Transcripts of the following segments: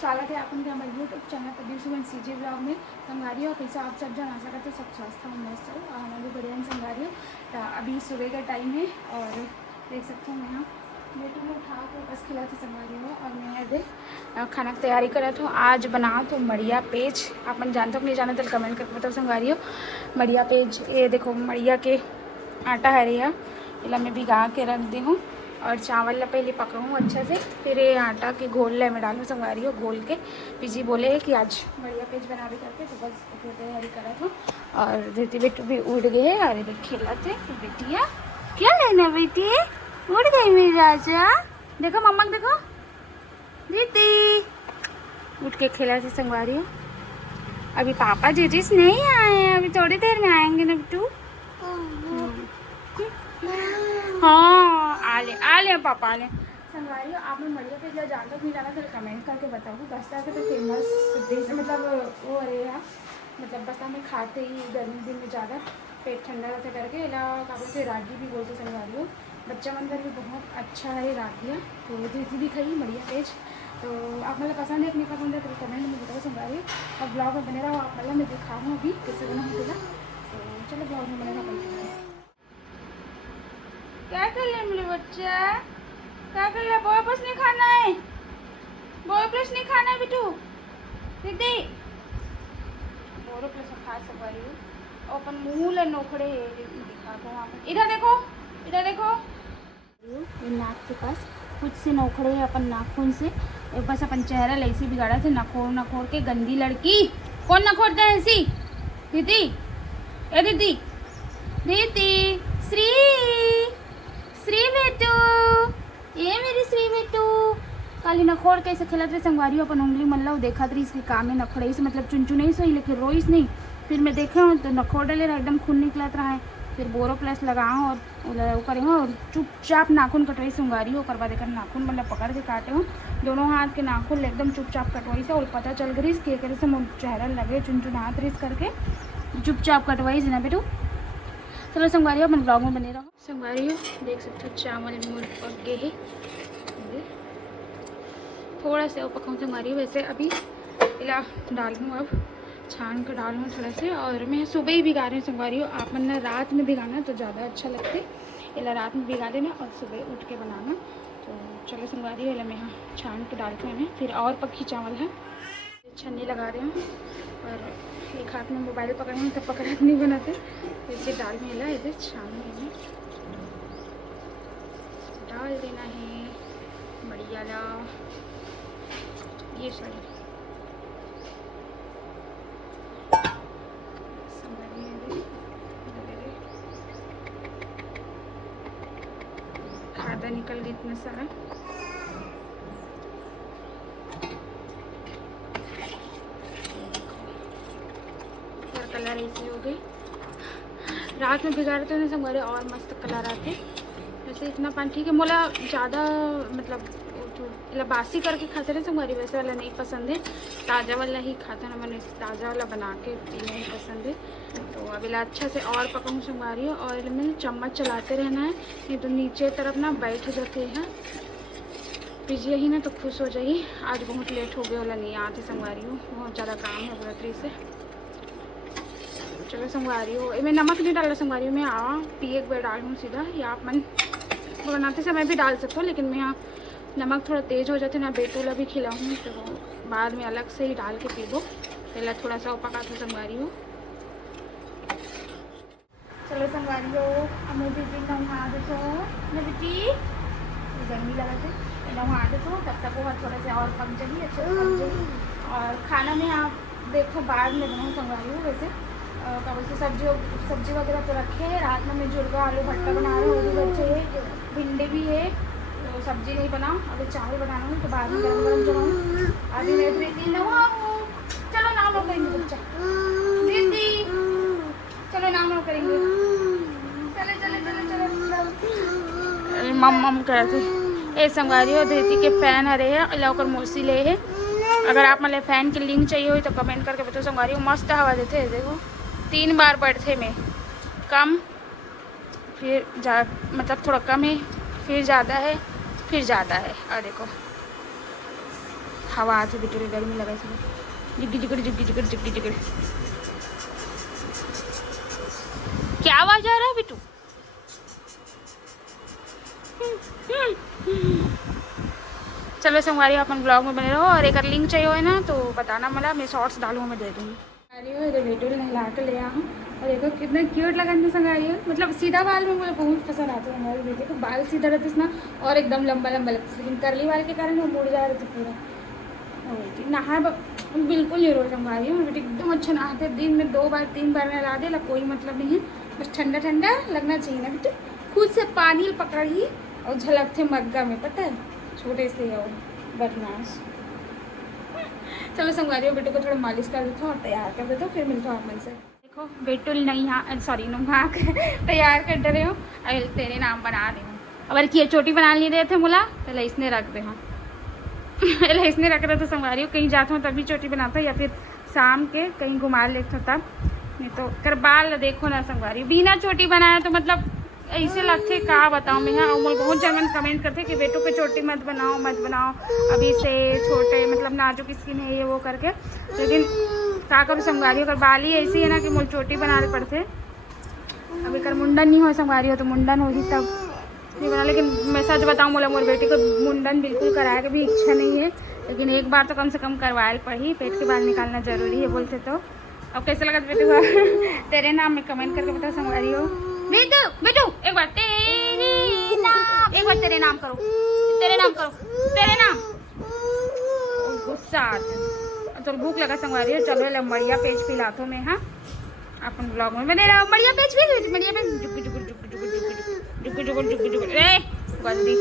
स्वागत है आपके हमारे यूट्यूब चैनल पर दिवसुवन सीजे ब्लॉग में संगारी हो कैसे आप सब जन आशा करते सब स्वास्थ्य हो मस्त हो और हमारे बढ़िया संगारी हो। तो अभी सुबह का टाइम है और देख सकते हो मैं यहाँ बेटी में उठा के बस खिलाते संगारी हो और मैं यहाँ खाना की तैयारी करा था। आज बना तो मड़िया पेज आप जानते हो नहीं जाना तो कमेंट करके बताओ संगारी हो। मड़िया पेज ये देखो मड़िया के आटा है रिया इला मैं भिगा के रख दी हूँ और चावल ला पहले पकाऊँ अच्छा से, फिर ये आटा के घोल ले में डालूँ संगवारी हो घोल के। पीजी बोले है कि आज बढ़िया पेज बना भी करके तो बस तैयारी करा था। और धीति बेटू भी उड़ गए है। अरे देख खेला थे बेटिया क्या लेना बेटी उड़ गई मेरी राजा। देखो मम्मा देखो दीदी उठ के खेला थे संगवारी हो। अभी पापा जीजिस नहीं आए हैं, अभी थोड़ी देर में आएंगे ना बेटू। हाँ आले पापा आले संगवारी आप लोग मड़िया पे जाना नहीं जाना तो कमेंट करके बताओ। बस्ता के तो फेमस डिश मतलब वो अरे यार मतलब बस्ता में खाते ही गर्मी दिन में ज़्यादा पेट ठंडा रहता करके इला का बोलते रागी भी बोलते संगवारी हो। बच्चा मन कर भी बहुत अच्छा है रागिया तो दीदी भी खाई मड़िया पेज। तो आप मतलब पसंद है कि नहीं पसंद है तो कमेंट में बताओ संगवारी और ब्लॉग में बने रहो। आप मतलब मैं दिखा हूँ अभी कैसे बना होगा तो चलो ब्लॉग में बने रहो। क्या कर ले मेरे बच्चा क्या कर ले बॉय प्लस नहीं खाना है, बॉय प्लस नहीं खाना है बेटू दीदी बॉय प्लस खा सकवारी और अपन मुँह ले नोखड़े दिखा दो इधर देखो ये नाक के पास कुछ से नोखड़े है अपन नाखून से बस अपन चेहरा ऐसे बिगाड़ा थे नखोड़ के गंदी लड़की कौन नखोड़ता है ऐसी दीदी ए दीदी दीदी श्री बेटू ये मेरी श्री बेटू काली नखोड़ कैसे खेलत रहे संगवारी अपन उंगली मतलब देखा रही इसके काम में नखड़े से मतलब चुनचु नहीं सोई लेकिन रोईस नहीं। फिर मैं देखा हूँ तो नखोड़ डले रहा एकदम खून निकलत रहा है। फिर बोरो प्लस लगाऊँ और करें और चुपचाप नाखून कटवाई संगवारी हो करवा देकर नाखून मतलब पकड़ के काटे हूँ दोनों हाथ के नाखून एकदम चुपचाप कटवाई से और पता चल गई के करे से चेहरा लगे चुनचुन हाथ रिस करके चुपचाप कटवाई से ना बेटू। चलो संगवारी अपन ब्लॉग में बने रहो। संगवारी हो देख सकते हो चावल मुर पक गए है थोड़ा सा पकाऊँ संगवारी वैसे अभी इला डालूँ अब छान कर डालूँ थोड़ा से। और मैं सुबह ही भिगा रही हूँ संगवारी हो आप मन रात में भिगाना तो ज़्यादा अच्छा लगते इला रात में भिगा देना और सुबह उठ के बनाना। तो चलो संगवारी हो इला मैं यहाँ छान के डालते हैं फिर और पकी चावल है छन्नी लगा रही हूँ और एक हाथ में मोबाइल पकड़े हैं तब पकड़ नहीं बनाते इसे डाल में ला इधर छान में डाल देना है बढ़िया ला ये सही खादा निकल गया इतना सारा कलर ऐसी हो गई। रात में भिगा रहे थे ना संगवारी और मस्त कलर आते वैसे इतना पानी ठीक है मोला ज़्यादा मतलब बासी करके खाते रहे संगवारी वैसे वाला नहीं पसंद है ताज़ा वाला ही खाता ना मैंने ताज़ा वाला बना के पीना ही पसंद है। तो अभी अच्छा से और पकाऊँ संगवारी और में चम्मच चलाते रहना है नहीं तो नीचे तरफ ना बैठ जाते हैं पीजिए ही ना तो खुश हो जाइए। आज बहुत लेट हो गया वाला नहीं आते संगवारी हो बहुत ज़्यादा काम है बरातरी से। चलो संगवारी हो मैं नमक नहीं डाला संगवारी हो मैं आवा पी एक बार डालूँ सीधा या आप मन बनाते समय भी डाल सकते हो लेकिन मैं यहाँ नमक थोड़ा तेज़ हो जाते ना बेटूला भी खिलाऊँ तो बाद में अलग से ही डाल के पीबो पहले थोड़ा सा पका तो संगवारी हो। चलो संगवारी हो अब मुझे नहा देते हो मैं बेटी गर्मी लगा थे नहा देते हो तब तक वो थोड़ा सा और पक जाइए अच्छे से पक जाइए। और खाना में आप देखो बाद में बनाऊँ संगवारी हो वैसे क्या बोलते सब्जी वगैरह तो रखे है रात में मैं जुड़गा आलू भट्टा बना रहे वो भी बच्चे है भिंडी भी है तो सब्जी नहीं बनाऊँ अभी चावल बनाना हूँ तो बाद में गरम चलाऊँ। अभी मैं दीदी नहाऊँ चलो नाम लो करेंगे बच्चा दीदी चलो नाम लो करेंगे चले मम कह थे ये संगवारी हो दीदी के फैन हरे है अलाकर मौसी ले है। अगर आप मतलब फ़ैन की लिंक चाहिए हो तो कमेंट करके बताओ संगवारी हो मस्त हवा देते हैं देखो 3 बार बैठे में कम फिर मतलब थोड़ा कम है फिर ज़्यादा है फिर ज़्यादा है और देखो हवा आती बेटे गर्मी लगा जिगड़ी जिगड़ी जिगड़ी जिगड़ी जिगड़ी जिगड़ी। क्या आवाज आ रहा है बिटू? चलो संगवारी अपन ब्लॉग में बने रहो और एक लिंक चाहिए हो ना तो बताना, मला मैं शॉर्ट्स डालूँ मैं दे दूँगी। अरे हो इधर बेटू नहला के ले आऊँ और देखो कितना क्यूट लगा संगवारी हो। मतलब सीधा बाल में मुझे बहुत पसंद आता है हमारे बेटे को। बाल सीधा रहते ना और एकदम लंबा लंबा लगता, लेकिन करली बाल के कारण वो मुड़ जा रहे थे पूरा। नहा बिल्कुल नहीं रो संगवारी हो बेटे, एकदम अच्छा नहाते, दिन में 2 बार 3 बार नहला दे, कोई मतलब नहीं है, बस ठंडा ठंडा लगना चाहिए ना बेटे। खुद से पानी पकड़ी और झलकते मग्गा में, पता है, छोटे से और बदमाश। चलो संगवारी बेटे को थोड़ा मालिश कर देता हूँ और तैयार कर देता हूँ, फिर मिलता हूँ आप मन से। देखो बेटुल नहीं सॉरी नुहा तैयार कर दे रहे हो, अरे तेरे नाम बना रही हूँ। अगर किए चोटी बना नहीं रहे थे मुला पहले इसने रख दे, हाँ पहले इसने रख रहे थे संगवारी हो। कहीं जाता हूँ तभी चोटी बनाता या फिर शाम के कहीं घुमा लेता हूँ तब, नहीं तो कर बाल देखो ना संगवारी बिना चोटी बनाया तो मतलब ऐसे लगते का बताऊँ मैं। हाँ और बहुत जगह कमेंट करते कि बेटों पे चोटी मत बनाओ मत बनाओ, अभी से छोटे मतलब नाजुक स्किन है ये वो करके, लेकिन का करूँ संगवारी हो, बाल ही ऐसी है ना कि मुझे चोटी बनाने पड़ते। अभी कर मुंडन नहीं हो संगवारी हो तो मुंडन होगी तब नहीं बना, लेकिन मैं सच बताऊँ बोला मोर बेटी को मुंडन बिल्कुल कराए की भी इच्छा नहीं है, लेकिन एक बार तो कम से कम करवाए पड़ी, पेट के बाल निकालना जरूरी है बोलते। तो अब कैसे लगा बेटे को तेरे नाम में कमेंट करके बता संगवारी हो। बेटू बेटू एक बार तेरे नाम, एक बार तेरे नाम करो, तेरे नाम करो, तेरे नाम। गुस्सा आते तो भूख लगा संगवारी हो। चलो मड़िया पेज पिलातो मैं, हाँ अपन ब्लॉग में बने रहो। मड़िया पेज भी मड़िया पेज जुक जुक जुक जुक जुक जुक जुक जुक जुक रे गंदी।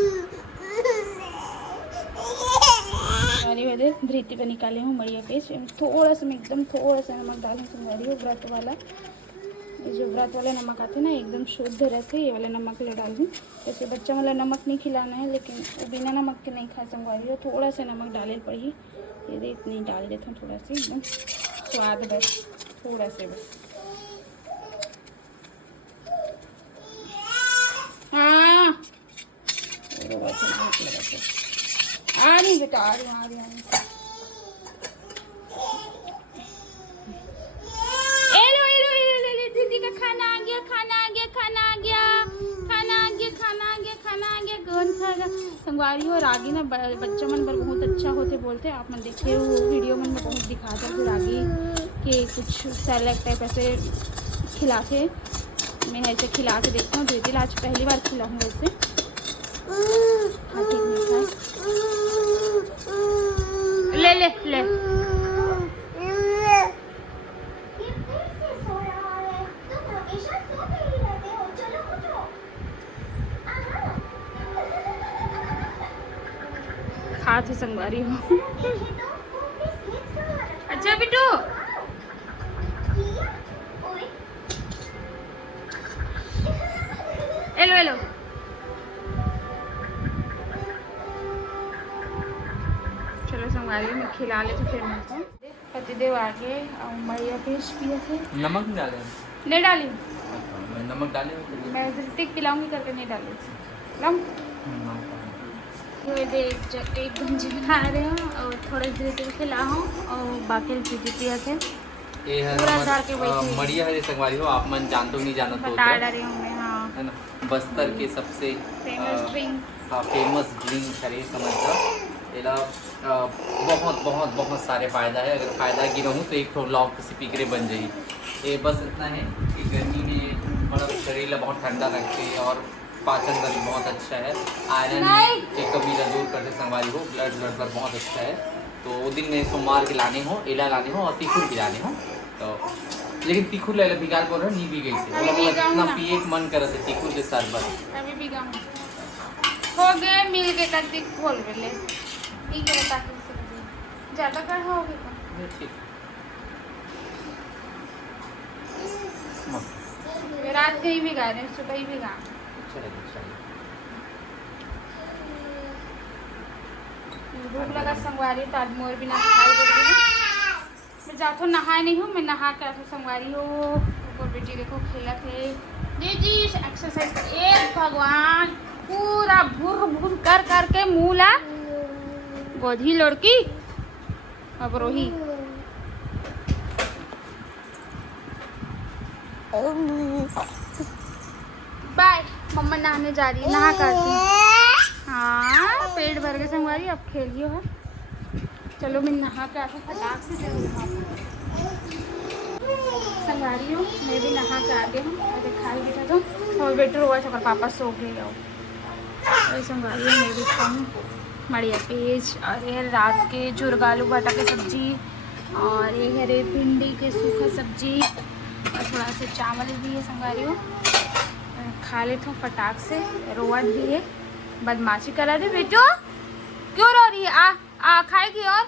संगवारी हो दे धृति पे निकाले हूँ मड़िया पेज, थोड़ा सा मैं एकदम थोड़ा सा नमक डालूँ संगवारी हो। व्रत वाला जो व्रत वाले नमक आते ना एकदम शुद्ध रहते, ये वाला नमक ले डाल दूँ। जैसे बच्चा वाला नमक नहीं खिलाना है, लेकिन वो बिना नमक के नहीं खा संगवारी हो, थोड़ा सा नमक डाले पड़ी, ये दे इतनी डाल देता हूँ थोड़ा सा, एकदम स्वाद बस थोड़ा से बस। हाँ आ रही बेटा आ रही। खाना आ गया खाना आ गया खाना आ गया खाना आ गया खाना आ गया खाना आ गया कौन खाएगा संगवारी हो। रागी ना बच्चा मन पर बहुत अच्छा होते बोलते, आप मन देखे वो वीडियो में बहुत दिखाता है रागी के कुछ सैलेड टाइप ऐसे खिलाते। मैं ऐसे खिला के देखता हूँ, दीदी आज पहली बार खिलाऊँ वैसे। हाँ ठीक नहीं ले ले ले खाते संगवारी हो। अच्छा बिटू हेलो हेलो चलो संगवारी में खिला ले तो फिर मिलते हैं। पतिदेव आगे और मड़िया पेश पिए थे। नमक नहीं डाले? नहीं डाली नमक डाले मैं टिक पिलाऊंगी करके नहीं डाली लम। एक गंजी बना रहे हो और थोड़े धीरे खिला हूँ और बाकी पिया थे पूरा डाल के बैठे। मड़िया है संगवारी हो, आप मन जानते हो नहीं जानो तो बता रही हूँ मैं। हाँ है ना, बस्तर के सबसे फेमस ड्रिंक, हाँ फेमस ड्रिंक है समझ लो। बहुत बहुत बहुत सारे फ़ायदा है, अगर फ़ायदा गिनूँ तो एक तो लॉक किसी पीकरे बन जाए। ये बस इतना है कि गर्मी में मतलब शरीर बहुत ठंडा रखते हैं और पाचन तंत्र बहुत अच्छा है। आयरन की कमी दूर करते संगवारी हो, ब्लड पर बहुत अच्छा है। तो वो दिन में सोमवार के लाने हो, एला लाने हो और तीखुर भी लाने हो। तो लेकिन तीखुर ले भिगाल बोल रहे नहीं भी गई से जितना पिए मन करे थे तीखुर के शरबत अभी भी हो गए मिल के करती खोल ले ठीक है ताकि ज़्यादा कर होगी तो रात कहीं भी गा रहे हैं सुबह ही भी गा। भूख लगा संगवारी तो आज मोर बिना खाई पड़ गई। मैं जाता हूँ नहाए नहीं हूँ, मैं नहा कर आता संगवारी हो। ऊपर बेटी देखो खेला थे जी जी एक्सरसाइज कर। एक भगवान पूरा भूर भूर कर करके मुँह ला गोधी लड़की अब रोही बाय। मम्मा नहाने जा रही है, नहा कर आती। हाँ पेट भर के संगवारी, अब खेलियो है। चलो मैं नहा के आती फटाक से संगवारी हूँ। मैं भी नहा के आ गई हूँ। अरे खाई दिखा तो और बेटर हुआ तो पापा सो गए हो। संगवारी हूँ मैं भी खाऊँ बढ़िया पेज। और ये रात के चुरगालू बाटा की सब्जी, और ये हरे भिंडी के सूखा सब्जी, और थोड़ा सा चावल भी है संगवारी हूँ। खा लेता हूँ फटाक से। रोवत भी है, बदमाशी करा दे बेटो, क्यों रो रही है? आ खाएगी और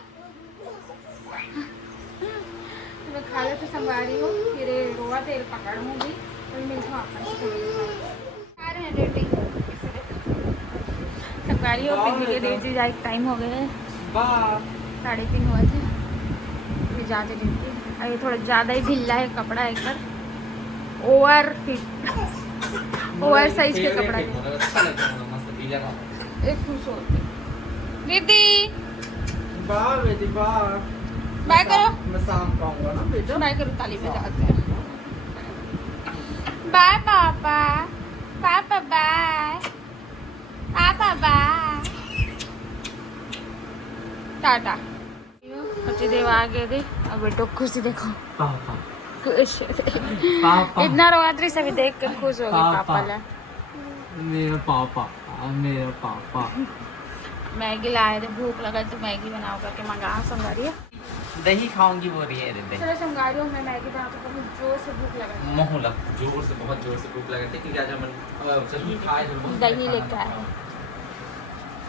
तो मैं खा लेते संगवारी हूँ। फिर रोवा तेल पकड़ूँगी फिर मिलता हूँ आपका आ रहे हैं डेटिंग संगवारी हो। पिकनिक के डेट जाए टाइम हो गया है, 3:30 हुआ थे। फिर जाते डेट ये थोड़ा ज़्यादा ही ढीला है कपड़ा, एक बार ओवर फिट ओवर साइज के कपड़ा एक खुश होते। दीदी बाय करो, मैं शाम को आऊंगा ना बेटा। बाय करो, ताली बजाते हैं। बाय पापा, पापा बाय, पापा बाय, टाटा। अच्छी देव आ गए थे। अब बेटो खुशी देखो, पापा खुश पापा इतना रोआत्री सभी देख के खुश हो गई पापा ला। मेरा पापा, मेरा पापा। मैगी लाए थे, भूख लगा तो मैगी बनाओ करके मंगा संगारी। दही खाऊंगी बोल रही है। दही चलो संगारी मैं मैगी बनाती हूँ, बहुत जोर से भूख लगा। मोहला जोर से, बहुत जोर से भूख लगा थी क्योंकि आज हम खाए दही लेकर आए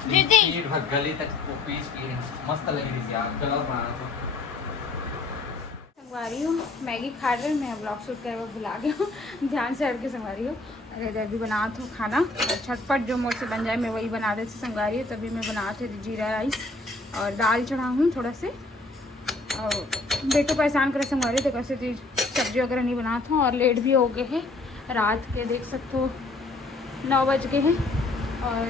दीदी। पेट भर गले तक वो पीस की मस्त लगी थी यार, गला बनाना था। संगवारी हूँ मैगी खा रही हूँ मैं, ब्लॉग शूट कर बुला गया हूँ ध्यान से हट के संगवारी हूँ। अगर अभी बनाते हो खाना झटपट जो मोड़ से बन जाए मैं वही बना देती संगवारी हूँ। तभी मैं बनाते थी जीरा राइस और दाल चढ़ा हूँ थोड़ा से। और बेटो परेशान करे संगवारी तो कैसे थी सब्जी वगैरह नहीं बनाता हूँ। और लेट भी हो गए हैं, रात के देख सकते हो 9 बज गए हैं। और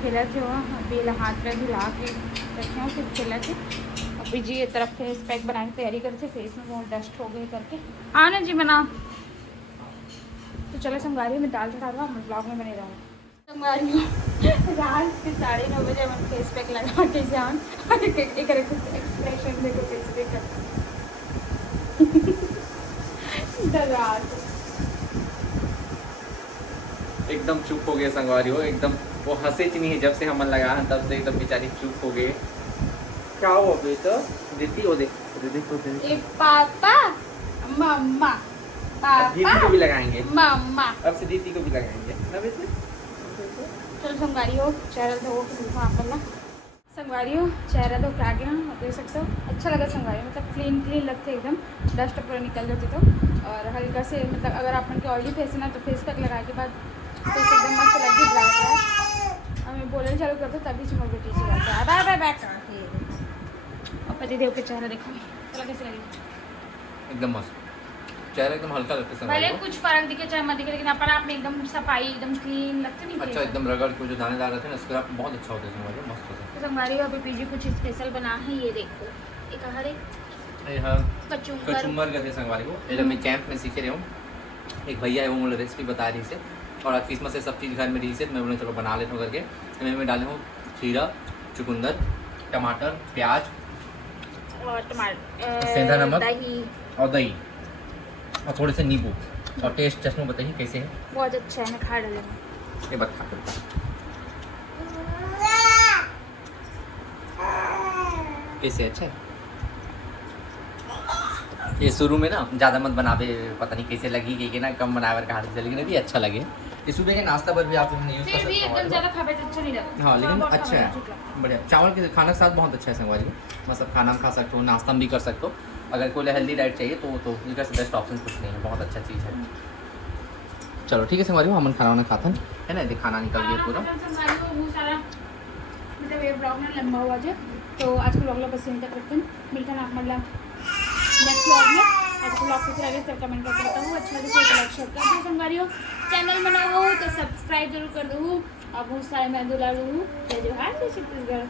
खेला थे वहाँ अभी हाथ पे धुला के रखे हूँ, फिर खेला थे। अभी जी ये तरफ फेस पैक बनाने की तैयारी करते, फेस में बहुत डस्ट हो गई करके। आना जी बना तो चलो संगवारी में दाल चढ़ा रहा हूँ, ब्लॉग में बने रहा हूँ। संगवारी रात के 9:30 बजे मैं फेस पैक लगा के जान एक एक्सप्रेशन देखो कैसे देखा एकदम चुप हो गए संगवारी हो, एकदम वो हंसे नहीं है जब से हम लगा है तब से एकदम बेचारी चुप हो गए। क्या हुआ बेटा? दीदी वो देख, दीदी को ए पापा मम्मा, दीदी पापा को भी लगाएंगे, मम्मा। अब से दीदी को भी लगाएंगे ना बेटे। चलो संगवारी हो चेहरा धो के दिखा आप ना। संगवारी हो चेहरा धो के आ गया, आप देख सकते हो अच्छा लगा संगवारी, मतलब क्लीन लगते एकदम, डस्ट पूरा निकल जाती तो। और हल्का से मतलब अगर आप उनके ऑयली फेस है ना तो फेस पैक लगाने के बाद फेस एकदम मस्त लगी ड्राई। अब मैं बोलने चालू करते तभी से मोबाइल टीचर जाता है। Bye bye back. और पतिदेव के चेहरा देखो चलो कैसे लगी, एकदम मस्त चेहरा, एकदम हल्का लगता है भले संगवारी कुछ फर्क दिखे चाहे मत दिखे, लेकिन अपना आप में एकदम सफाई एकदम क्लीन लगते नहीं। अच्छा एकदम रगड़ के जो दाने दाने रहते हैं ना स्क्रब बहुत अच्छा होता है संगवारी, मस्त होता है। तो संगवारी अभी पीजी कुछ स्पेशल बना है, ये देखो एक हरे कचुम्बर कहते हैं संगवारी को। ये जब मैं कैंप में सीखे रही हूँ, एक भैया है वो मुझे रेसिपी बता रही से, और आज क्रिसमस से सब चीज़ घर में रही से, मैं बोले चलो बना लेता हूँ करके। तो मैं डाले हूँ खीरा, चुकंदर, टमाटर, प्याज और टमाटर, सेंधा नमक, दही और दही और थोड़े से नींबू। और टेस्ट चश्मा बताइए कैसे है? बहुत अच्छा है, मैं खा डालूँगा। ये बता कैसे, अच्छा है? ये शुरू में ना ज़्यादा मत बनावे, पता नहीं कैसे लगी कि ना कम बनावर का हाथ से, लेकिन अभी अच्छा लगे। ये सुबह के नाश्ता पर भी आप यूज़ कर सकते एकदम ज़्यादा खावे तो अच्छा नहीं लगता। हाँ लेकिन अच्छा है, बढ़िया। चावल के खाना के साथ बहुत अच्छा है संगवारी को, मतलब खाना में खा सकते हो, नाश्ता में भी कर सकते हो। अगर कोई हेल्दी डाइट चाहिए तो इसका बेस्ट ऑप्शन कुछ नहीं है, बहुत अच्छा चीज़ है। चलो ठीक है संगवारी को, हम खाना वाना खाता है ना, खाना निकल गया पूरा। मतलब ये ब्लॉग ना लंबा हुआ जो, तो आज के ब्लॉग बस यहीं तक रखते हैं। मिलकर आप मतलब नेक्स्ट ब्लॉग में। आज के ब्लॉग कैसे लगे सब कमेंट करके बताऊँ, अच्छा लगे तो लाइक शेयर कर दो संगवारी हो। चैनल बना हो तो सब्सक्राइब जरूर कर दो। और बहुत सारे मैं दुला जय जोहार जय छत्तीसगढ़।